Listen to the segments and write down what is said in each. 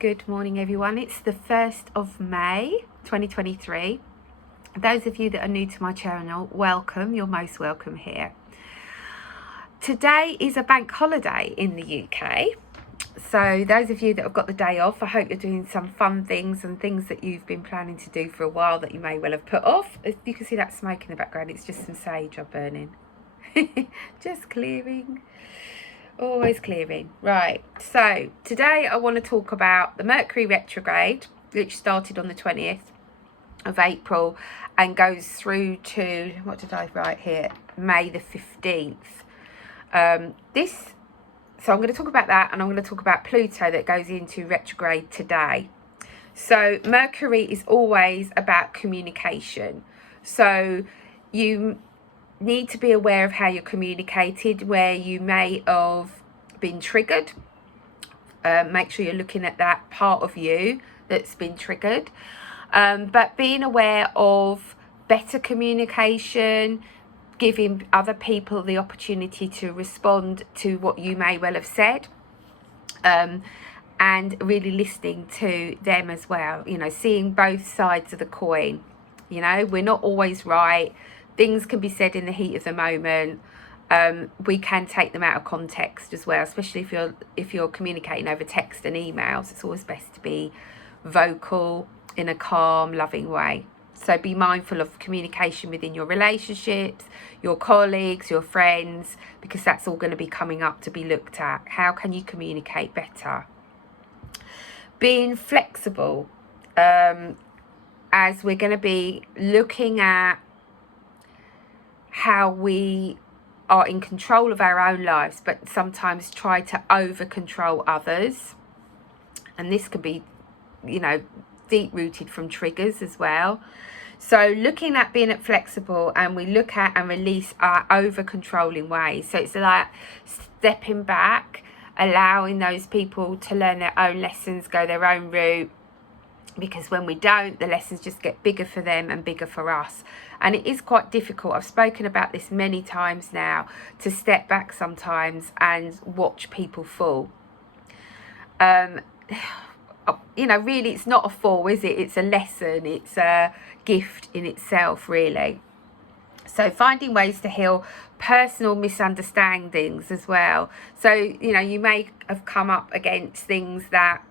Good morning, everyone. It's the 1st of May 2023. Those of you that are new to my channel, welcome. You're most welcome here. Today is a bank holiday in the UK. So those of you that have got the day off, I hope you're doing some fun things and things that you've been planning to do for a while that you may well have put off. If you can see that smoke in the background, it's just some sage I'm burning. Just clearing. Always clearing. Right, so today I want to talk about the Mercury Retrograde, which started on the 20th of April and goes through to, what did I write here, May the 15th. So I'm going to talk about that, and I'm going to talk about Pluto that goes into retrograde today. So Mercury is always about communication. So you need to be aware of how you're communicated, where you may have been triggered. Make sure you're looking at that part of you that's been triggered. But being aware of better communication, giving other people the opportunity to respond to what you may well have said, and really listening to them as well. You know, seeing both sides of the coin. You know, we're not always right. Things can be said in the heat of the moment. We can take them out of context as well, especially if you're communicating over text and emails. It's always best to be vocal in a calm, loving way. So be mindful of communication within your relationships, your colleagues, your friends, because that's all going to be coming up to be looked at. How can you communicate better? Being flexible, as we're going to be looking at how we are in control of our own lives, but sometimes try to over control others. And this can be, you know, deep rooted from triggers as well. So looking at being flexible, and we look at and release our over controlling ways. So it's like stepping back, allowing those people to learn their own lessons, go their own route. Because when we don't, the lessons just get bigger for them and bigger for us. And it is quite difficult. I've spoken about this many times now, to step back sometimes and watch people fall. You know, really, it's not a fall, is it? It's a lesson. It's a gift in itself, really. So finding ways to heal personal misunderstandings as well. So, you know, you may have come up against things that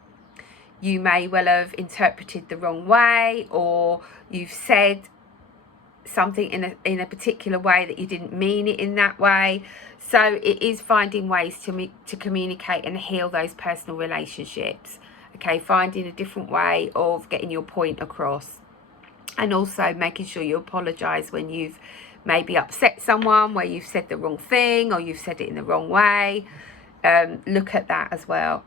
you may well have interpreted the wrong way, or you've said something in a particular way that you didn't mean it in that way. So it is finding ways to communicate and heal those personal relationships. Okay, finding a different way of getting your point across, and also making sure you apologise when you've maybe upset someone, where you've said the wrong thing or you've said it in the wrong way. Look at that as well.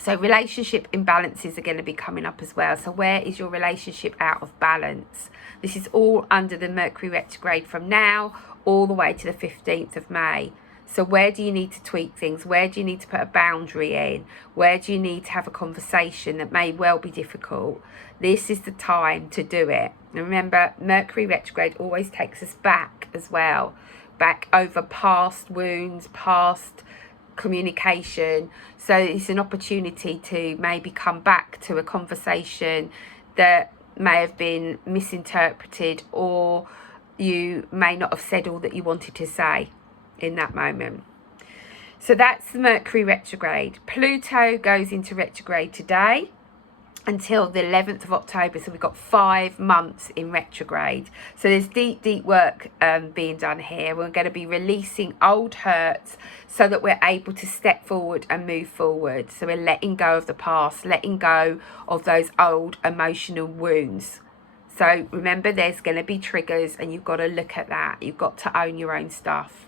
So relationship imbalances are going to be coming up as well. So where is your relationship out of balance? This is all under the Mercury retrograde from now all the way to the 15th of May. So where do you need to tweak things? Where do you need to put a boundary in? Where do you need to have a conversation that may well be difficult? This is the time to do it. And remember, Mercury retrograde always takes us back as well. Back over past wounds, past communication. So it's an opportunity to maybe come back to a conversation that may have been misinterpreted, or you may not have said all that you wanted to say in that moment. So that's the Mercury retrograde. Pluto goes into retrograde today until the 11th of October. So we've got 5 months in retrograde. So there's deep work being done here. We're going to be releasing old hurts so that we're able to step forward and move forward. So we're letting go of the past, letting go of those old emotional wounds. So remember, there's going to be triggers, and you've got to look at that. You've got to own your own stuff.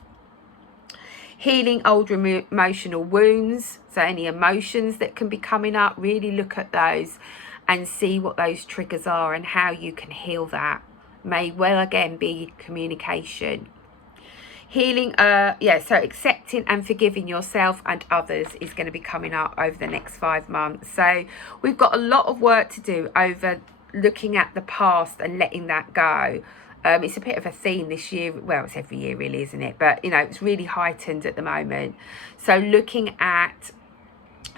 Healing old emotional wounds. So any emotions that can be coming up, really look at those and see what those triggers are and how you can heal that. May well again be communication. Healing, so accepting and forgiving yourself and others is going to be coming up over the next 5 months. So we've got a lot of work to do over looking at the past and letting that go. It's a bit of a theme this year. Well, it's every year really, isn't it? But, you know, it's really heightened at the moment. So looking at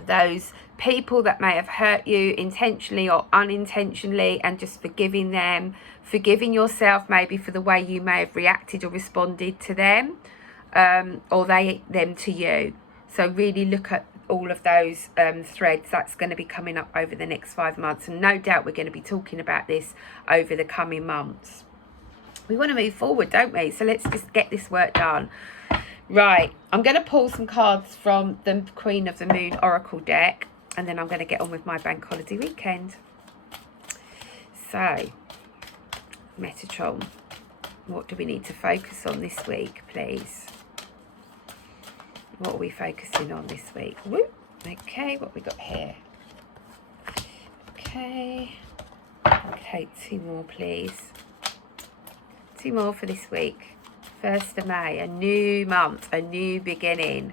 those people that may have hurt you intentionally or unintentionally, and just forgiving them, forgiving yourself maybe for the way you may have reacted or responded to them, or them to you. So really look at all of those threads. That's going to be coming up over the next 5 months, and no doubt we're going to be talking about this over the coming months. We want to move forward, don't we? So let's just get this work done. Right, I'm going to pull some cards from the Queen of the Moon Oracle deck, and then I'm going to get on with my bank holiday weekend. So, Metatron, what do we need to focus on this week, please? What are we focusing on this week? Whoop. Okay, what we got here? Okay, 2 more, please. 2 more for this week. 1st of May, a new month, a new beginning,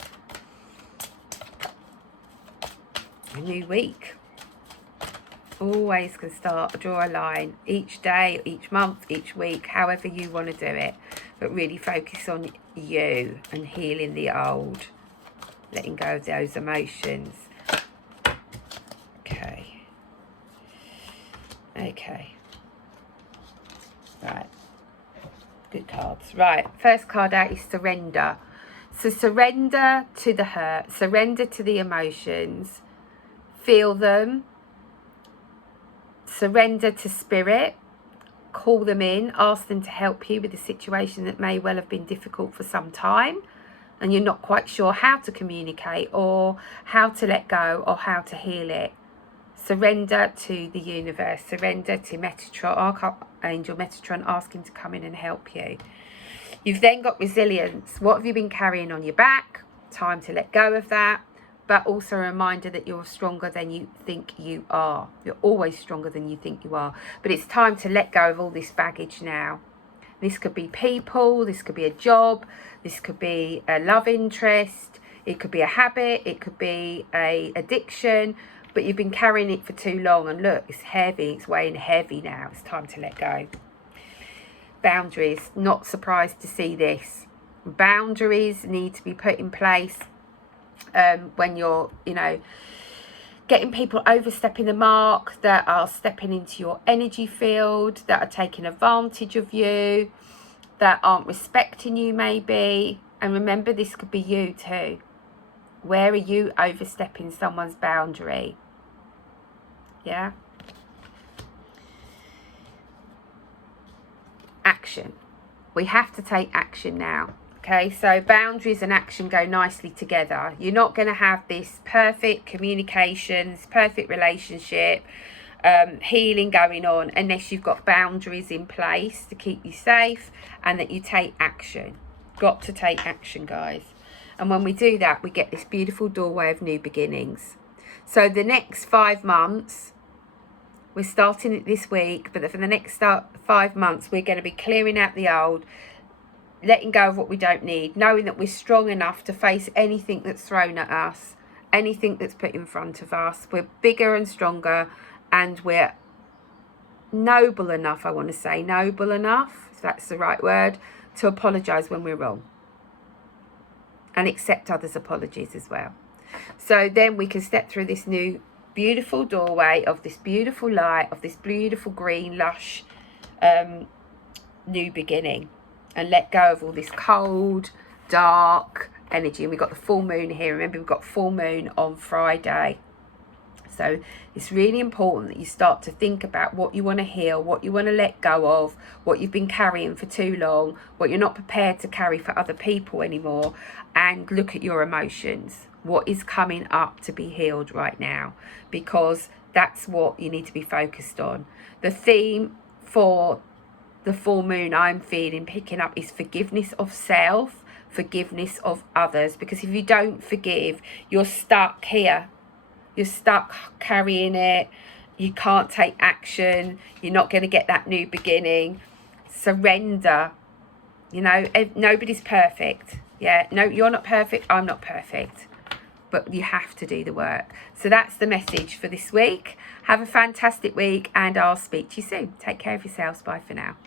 a new week. Always can start, draw a line each day, each month, each week, however you want to do it, but really focus on you and healing the old, letting go of those emotions. Okay, right. Good cards. Right, first card out is surrender. So surrender to the hurt, surrender to the emotions, feel them, surrender to spirit, call them in, ask them to help you with a situation that may well have been difficult for some time, and you're not quite sure how to communicate or how to let go or how to heal it. Surrender to the universe, surrender to Metatron, Archangel Metatron, ask him to come in and help you. You've then got resilience. What have you been carrying on your back? Time to let go of that, but also a reminder that you're stronger than you think you are. You're always stronger than you think you are, but it's time to let go of all this baggage now. This could be people, this could be a job, this could be a love interest, it could be a habit, it could be a addiction, but you've been carrying it for too long, and look, it's heavy, it's weighing heavy now. It's time to let go. Boundaries, not surprised to see this. Boundaries need to be put in place when you're, getting people overstepping the mark, that are stepping into your energy field, that are taking advantage of you, that aren't respecting you maybe. And remember, this could be you too. Where are you overstepping someone's boundary? Yeah. Action. We have to take action now. Okay, so boundaries and action go nicely together. You're not going to have this perfect communications, perfect relationship, healing going on unless you've got boundaries in place to keep you safe and that you take action. Got to take action, guys. And when we do that, we get this beautiful doorway of new beginnings. So the next 5 months, we're starting it this week, but for the next 5 months, we're going to be clearing out the old, letting go of what we don't need, knowing that we're strong enough to face anything that's thrown at us, anything that's put in front of us. We're bigger and stronger, and we're noble enough, I want to say, noble enough, if that's the right word, to apologise when we're wrong. And accept others' apologies as well. So then we can step through this new beautiful doorway of this beautiful light, of this beautiful green lush new beginning, and let go of all this cold, dark energy. And we've got the full moon here. Remember, we've got full moon on Friday. So it's really important that you start to think about what you want to heal, what you want to let go of, what you've been carrying for too long, what you're not prepared to carry for other people anymore, and look at your emotions. What is coming up to be healed right now? Because that's what you need to be focused on. The theme for the full moon I'm feeling picking up is forgiveness of self, forgiveness of others. Because if you don't forgive, you're stuck here. You're stuck carrying it. You can't take action. You're not going to get that new beginning. Surrender. Nobody's perfect. Yeah, no, you're not perfect. I'm not perfect. But you have to do the work. So that's the message for this week. Have a fantastic week, and I'll speak to you soon. Take care of yourselves. Bye for now.